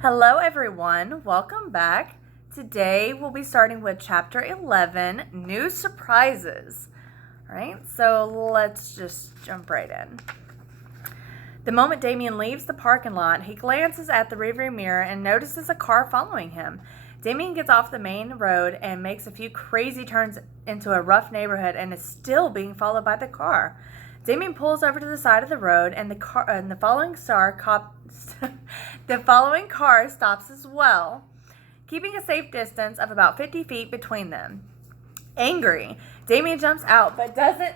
Hello, everyone. Welcome back. Today we'll be starting with Chapter 11, New Surprises. All right, so let's just jump right in. The moment Damien leaves the parking lot, he glances at the rearview mirror and notices a car following him. Damien gets off the main road and makes a few crazy turns into a rough neighborhood and is still being followed by the car. Damien pulls over to the side of the road, and the following car stops as well, keeping a safe distance of about 50 feet between them. Angry, Damien jumps out, but doesn't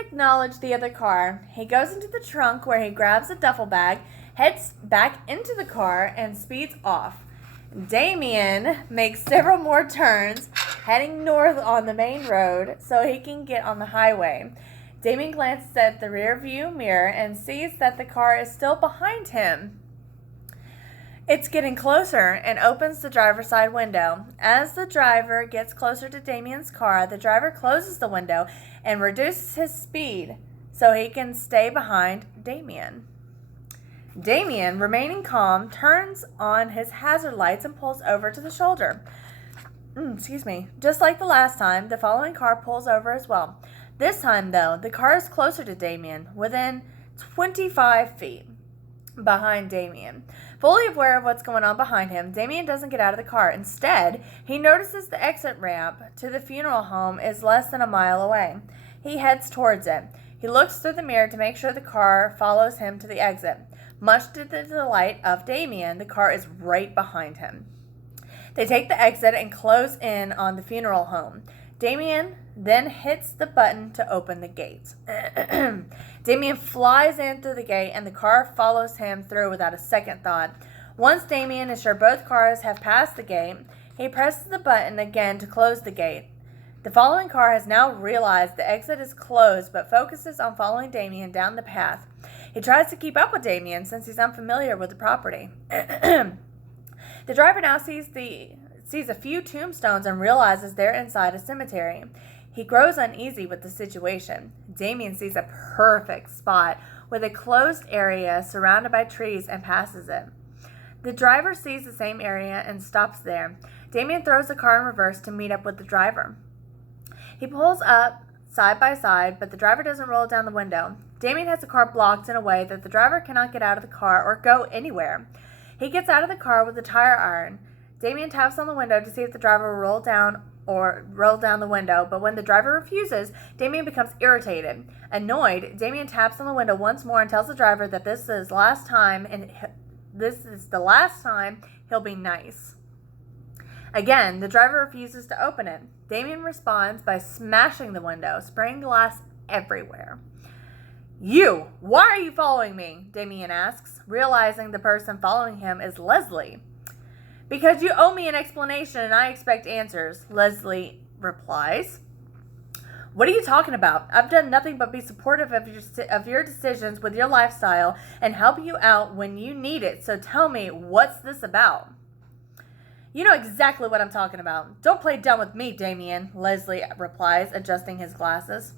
acknowledge the other car. He goes into the trunk where he grabs a duffel bag, heads back into the car, and speeds off. Damien makes several more turns, heading north on the main road so he can get on the highway. Damien glances at the rear view mirror and sees that the car is still behind him. It's getting closer and opens the driver's side window. As the driver gets closer to Damien's car, the driver closes the window and reduces his speed so he can stay behind Damien. Damien, remaining calm, turns on his hazard lights and pulls over to the shoulder. Just like the last time, the following car pulls over as well. This time, though, the car is closer to Damien, within 25 feet behind Damien. Fully aware of what's going on behind him, Damien doesn't get out of the car. Instead, he notices the exit ramp to the funeral home is less than a mile away. He heads towards it. He looks through the mirror to make sure the car follows him to the exit. Much to the delight of Damien, the car is right behind him. They take the exit and close in on the funeral home. Damien then hits the button to open the gates. Damien flies in through the gate, and the car follows him through without a second thought. Once Damien is sure both cars have passed the gate, he presses the button again to close the gate. The following car has now realized the exit is closed, but focuses on following Damien down the path. He tries to keep up with Damien since he's unfamiliar with the property. The driver now sees a few tombstones and realizes they're inside a cemetery. He grows uneasy with the situation. Damien sees a perfect spot with a closed area surrounded by trees and passes it. The driver sees the same area and stops there. Damien throws the car in reverse to meet up with the driver. He pulls up side by side, but the driver doesn't roll down the window. Damien has the car blocked in a way that the driver cannot get out of the car or go anywhere. He gets out of the car with a tire iron. Damien taps on the window to see if the driver will roll down the window, but when the driver refuses, Damien becomes irritated. Annoyed, Damien taps on the window once more and tells the driver that this is the last time he'll be nice. Again, the driver refuses to open it. Damien responds by smashing the window, spraying glass everywhere. "You! Why are you following me?" Damien asks, realizing the person following him is Leslie. "Because you owe me an explanation and I expect answers," Leslie replies. "What are you talking about? I've done nothing but be supportive of your decisions with your lifestyle and help you out when you need it, so tell me, what's this about?" "You know exactly what I'm talking about. Don't play dumb with me, Damien," Leslie replies, adjusting his glasses.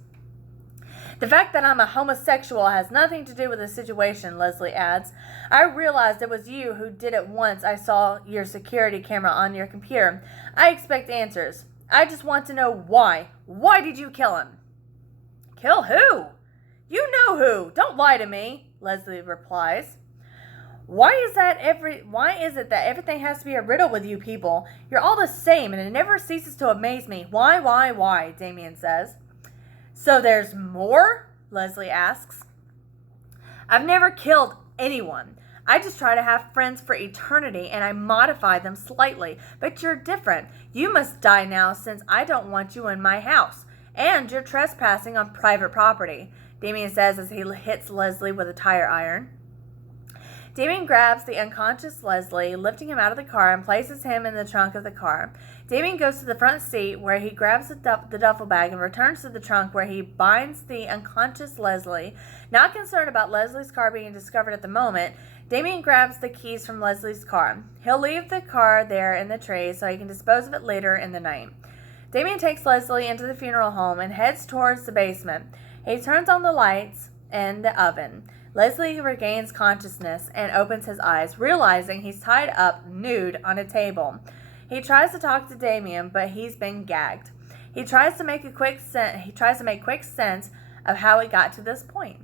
"The fact that I'm a homosexual has nothing to do with the situation," Leslie adds. "I realized it was you who did it once I saw your security camera on your computer. I expect answers. I just want to know why. Why did you kill him?" "Kill who?" "You know who. Don't lie to me," Leslie replies. Why is it that everything has to be a riddle with you people? You're all the same, and it never ceases to amaze me. Why, Damien says. "So there's more?" Leslie asks. "I've never killed anyone. I just try to have friends for eternity, and I modify them slightly. But you're different. You must die now since I don't want you in my house. And you're trespassing on private property," Damien says as he hits Leslie with a tire iron. Damien grabs the unconscious Leslie, lifting him out of the car, and places him in the trunk of the car. Damien goes to the front seat, where he grabs the duffel bag and returns to the trunk, where he binds the unconscious Leslie. Not concerned about Leslie's car being discovered at the moment, Damien grabs the keys from Leslie's car. He'll leave the car there in the tree so he can dispose of it later in the night. Damien takes Leslie into the funeral home and heads towards the basement. He turns on the lights in the oven. Leslie regains consciousness and opens his eyes, realizing he's tied up nude on a table. He tries to talk to Damien, but he's been gagged. He tries to make quick sense of how it got to this point.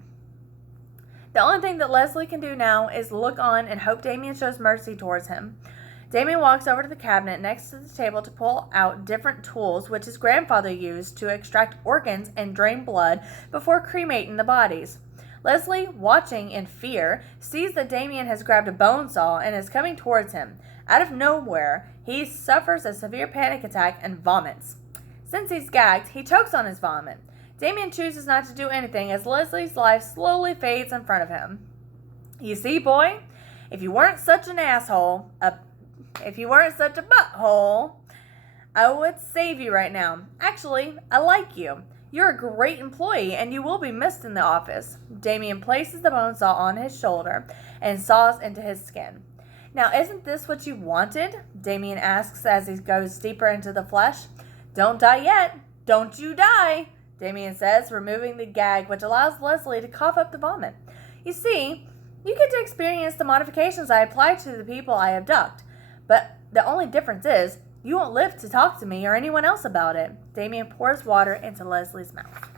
The only thing that Leslie can do now is look on and hope Damien shows mercy towards him. Damien walks over to the cabinet next to the table to pull out different tools which his grandfather used to extract organs and drain blood before cremating the bodies. Leslie, watching in fear, sees that Damien has grabbed a bone saw and is coming towards him. Out of nowhere, he suffers a severe panic attack and vomits. Since he's gagged, he chokes on his vomit. Damien chooses not to do anything as Leslie's life slowly fades in front of him. You see, boy, if you weren't such an asshole, if you weren't such a butthole, I would save you right now. Actually, I like you. You're a great employee, and you will be missed in the office. Damien places the bone saw on his shoulder and saws into his skin. Now, isn't this what you wanted? Damien asks as he goes deeper into the flesh. Don't die yet. Don't you die, Damien says, removing the gag, which allows Leslie to cough up the vomit. You see, you get to experience the modifications I apply to the people I abduct. But the only difference is, you won't live to talk to me or anyone else about it. Damien pours water into Leslie's mouth.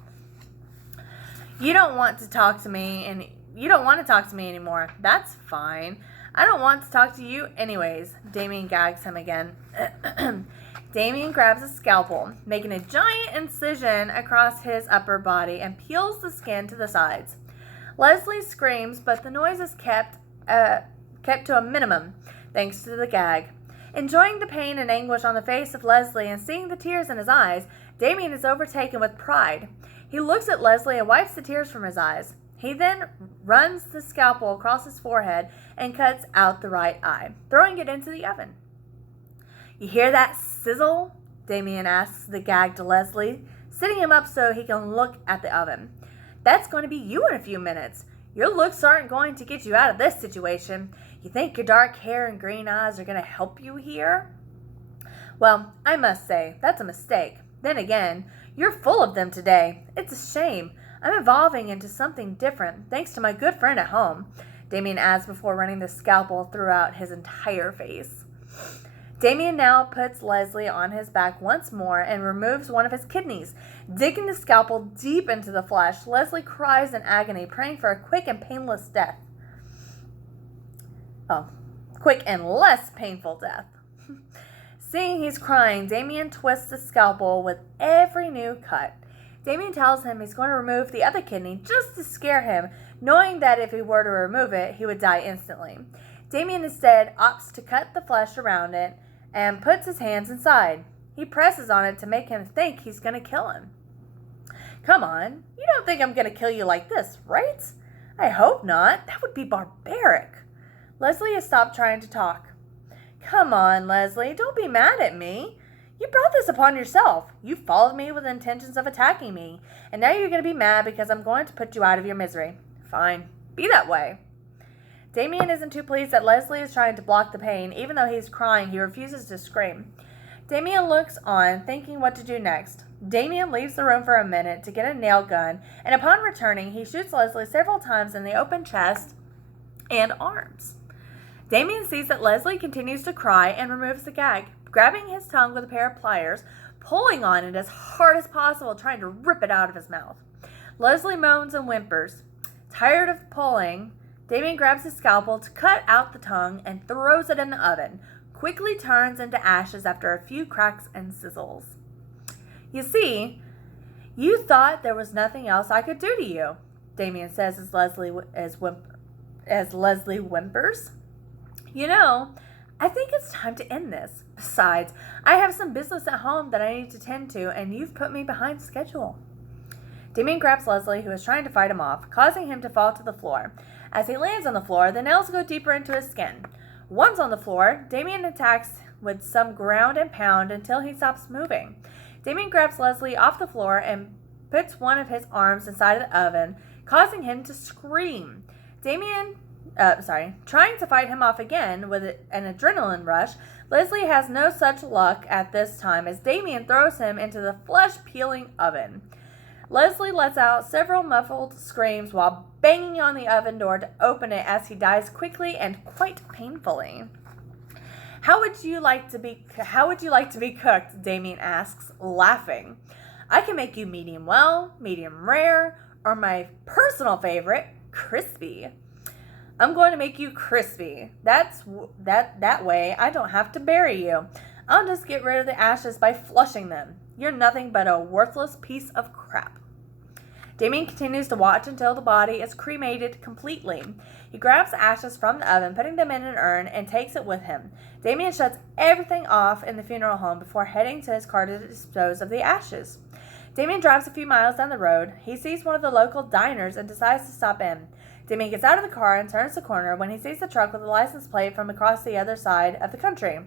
You don't want to talk to me anymore. That's fine. I don't want to talk to you anyways. Damien gags him again. Damien grabs a scalpel, making a giant incision across his upper body and peels the skin to the sides. Leslie screams, but the noise is kept to a minimum thanks to the gag. Enjoying the pain and anguish on the face of Leslie and seeing the tears in his eyes, Damien is overtaken with pride. He looks at Leslie and wipes the tears from his eyes. He then runs the scalpel across his forehead and cuts out the right eye, throwing it into the oven. You hear that sizzle? Damien asks the gagged Leslie, sitting him up so he can look at the oven. That's going to be you in a few minutes. Your looks aren't going to get you out of this situation. You think your dark hair and green eyes are going to help you here? Well, I must say, that's a mistake. Then again, you're full of them today. It's a shame. I'm evolving into something different, thanks to my good friend at home, Damien adds before running the scalpel throughout his entire face. Damien now puts Leslie on his back once more and removes one of his kidneys. Digging the scalpel deep into the flesh, Leslie cries in agony, praying for a quick and painless death. Quick and less painful death. Seeing he's crying, Damien twists the scalpel with every new cut. Damien tells him he's going to remove the other kidney just to scare him, knowing that if he were to remove it, he would die instantly. Damien instead opts to cut the flesh around it and puts his hands inside. He presses on it to make him think he's going to kill him. Come on, you don't think I'm going to kill you like this, right? I hope not. That would be barbaric. Leslie has stopped trying to talk. Come on, Leslie, don't be mad at me. You brought this upon yourself. You followed me with intentions of attacking me, and now you're going to be mad because I'm going to put you out of your misery. Fine, be that way. Damien isn't too pleased that Leslie is trying to block the pain. Even though he's crying, he refuses to scream. Damien looks on, thinking what to do next. Damien leaves the room for a minute to get a nail gun, and upon returning, he shoots Leslie several times in the open chest and arms. Damien sees that Leslie continues to cry and removes the gag, grabbing his tongue with a pair of pliers, pulling on it as hard as possible, trying to rip it out of his mouth. Leslie moans and whimpers. Tired of pulling, Damien grabs his scalpel to cut out the tongue and throws it in the oven, quickly turns into ashes after a few cracks and sizzles. You see, you thought there was nothing else I could do to you, Damien says as Leslie whimpers. You know, I think it's time to end this. Besides, I have some business at home that I need to tend to, and you've put me behind schedule. Damien grabs Leslie, who is trying to fight him off, causing him to fall to the floor. As he lands on the floor, the nails go deeper into his skin. Once on the floor, Damien attacks with some ground and pound until he stops moving. Damien grabs Leslie off the floor and puts one of his arms inside of the oven, causing him to scream. Trying to fight him off again with an adrenaline rush, Leslie has no such luck at this time as Damien throws him into the flesh-peeling oven. Leslie lets out several muffled screams while banging on the oven door to open it as he dies quickly and quite painfully. How would you like to be cooked? Damien asks, laughing. I can make you medium well, medium rare, or my personal favorite, crispy. I'm going to make you crispy. That way I don't have to bury you. I'll just get rid of the ashes by flushing them. You're nothing but a worthless piece of crap. Damien continues to watch until the body is cremated completely. He grabs the ashes from the oven, putting them in an urn, and takes it with him. Damien shuts everything off in the funeral home before heading to his car to dispose of the ashes. Damien drives a few miles down the road. He sees one of the local diners and decides to stop in. Damien gets out of the car and turns the corner when he sees the truck with a license plate from across the other side of the country.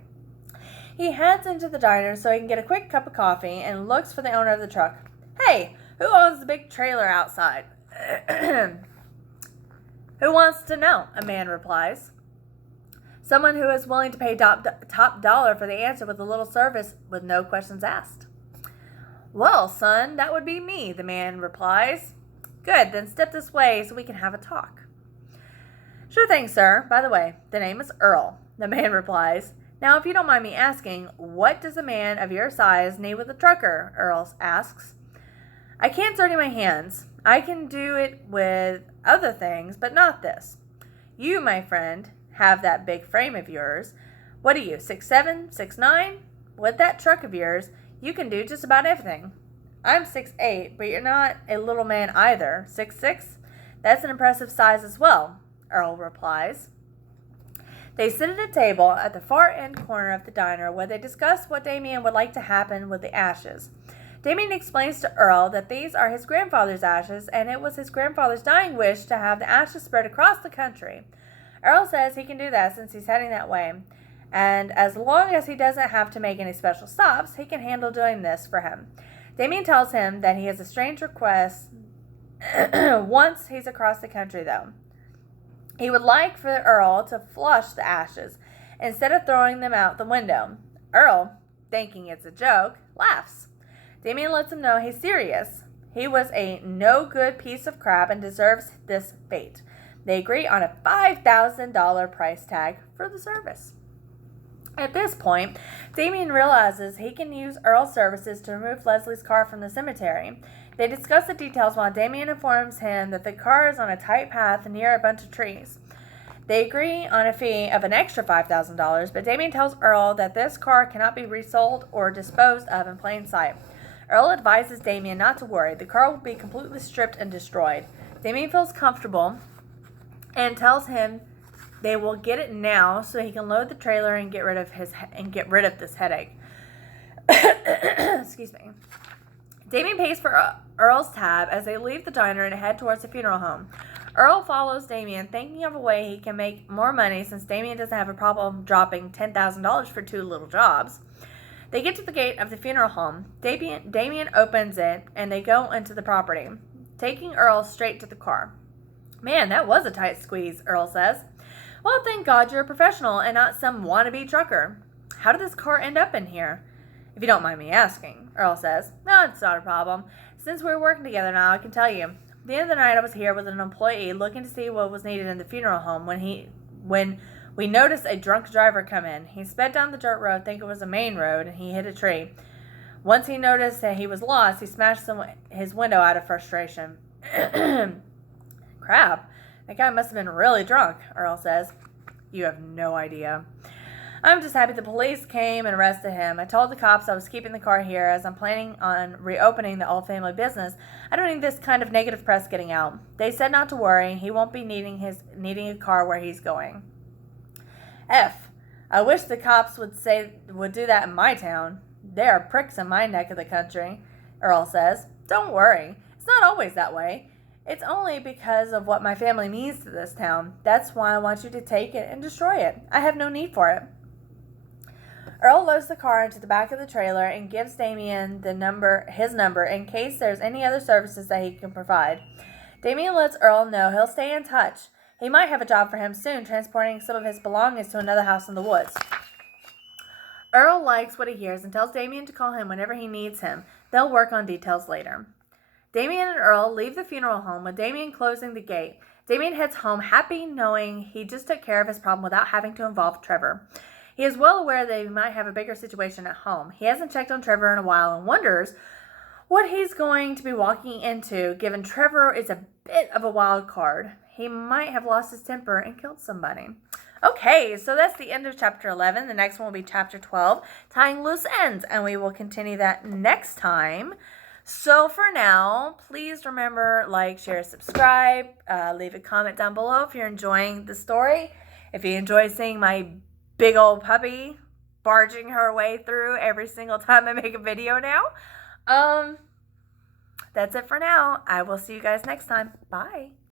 He heads into the diner so he can get a quick cup of coffee and looks for the owner of the truck. Hey, who owns the big trailer outside? Who wants to know? A man replies. Someone who is willing to pay top dollar for the answer with a little service with no questions asked. Well, son, that would be me, the man replies. Good, then step this way so we can have a talk. Sure thing, sir. By the way, the name is Earl, the man replies. Now, if you don't mind me asking, what does a man of your size need with a trucker? Earl asks. I can't dirty my hands. I can do it with other things, but not this. You, my friend, have that big frame of yours. What are you, 6'7", 6'9"? With that truck of yours, you can do just about everything. I'm 6'8", but you're not a little man either. 6'6"? That's an impressive size as well, Earl replies. They sit at a table at the far end corner of the diner where they discuss what Damien would like to happen with the ashes. Damien explains to Earl that these are his grandfather's ashes, and it was his grandfather's dying wish to have the ashes spread across the country. Earl says he can do that since he's heading that way, and as long as he doesn't have to make any special stops, he can handle doing this for him. Damien tells him that he has a strange request once he's across the country, though. He would like for Earl to flush the ashes instead of throwing them out the window. Earl, thinking it's a joke, laughs. Damien lets him know he's serious. He was a no-good piece of crap and deserves this fate. They agree on a $5,000 price tag for the service. At this point, Damien realizes he can use Earl's services to remove Leslie's car from the cemetery. They discuss the details while Damien informs him that the car is on a tight path near a bunch of trees. They agree on a fee of an extra $5,000, but Damien tells Earl that this car cannot be resold or disposed of in plain sight. Earl advises Damien not to worry. The car will be completely stripped and destroyed. Damien feels comfortable and tells him they will get it now so he can load the trailer and get rid of this headache. Excuse me. Damien pays for Earl's tab as they leave the diner and head towards the funeral home. Earl follows Damien, thinking of a way he can make more money since Damien doesn't have a problem dropping $10,000 for 2 little jobs. They get to the gate of the funeral home. Damien opens it, and they go into the property, taking Earl straight to the car. Man, that was a tight squeeze, Earl says. Well, thank God you're a professional and not some wannabe trucker. How did this car end up in here? If you don't mind me asking, Earl says. No, it's not a problem. Since we're working together now, I can tell you. At the end of the night, I was here with an employee looking to see what was needed in the funeral home when we noticed a drunk driver come in. He sped down the dirt road, thinking it was a main road, and he hit a tree. Once he noticed that he was lost, he smashed his window out of frustration. Crap. That guy must have been really drunk, Earl says. You have no idea. I'm just happy the police came and arrested him. I told the cops I was keeping the car here as I'm planning on reopening the old family business. I don't need this kind of negative press getting out. They said not to worry. He won't be needing a car where he's going. I wish the cops would do that in my town. There are pricks in my neck of the country, Earl says. Don't worry. It's not always that way. It's only because of what my family means to this town. That's why I want you to take it and destroy it. I have no need for it. Earl loads the car into the back of the trailer and gives Damien his number in case there's any other services that he can provide. Damien lets Earl know he'll stay in touch. He might have a job for him soon, transporting some of his belongings to another house in the woods. Earl likes what he hears and tells Damien to call him whenever he needs him. They'll work on details later. Damien and Earl leave the funeral home with Damien closing the gate. Damien heads home happy knowing he just took care of his problem without having to involve Trevor. He is well aware that he might have a bigger situation at home. He hasn't checked on Trevor in a while and wonders what he's going to be walking into, given Trevor is a bit of a wild card. He might have lost his temper and killed somebody. Okay, so that's the end of chapter 11. The next one will be chapter 12, tying loose ends, and we will continue that next time. So for now, please remember, like, share, subscribe, leave a comment down below if you're enjoying the story. If you enjoy seeing my big old puppy barging her way through every single time I make a video now. That's it for now. I will see you guys next time. Bye.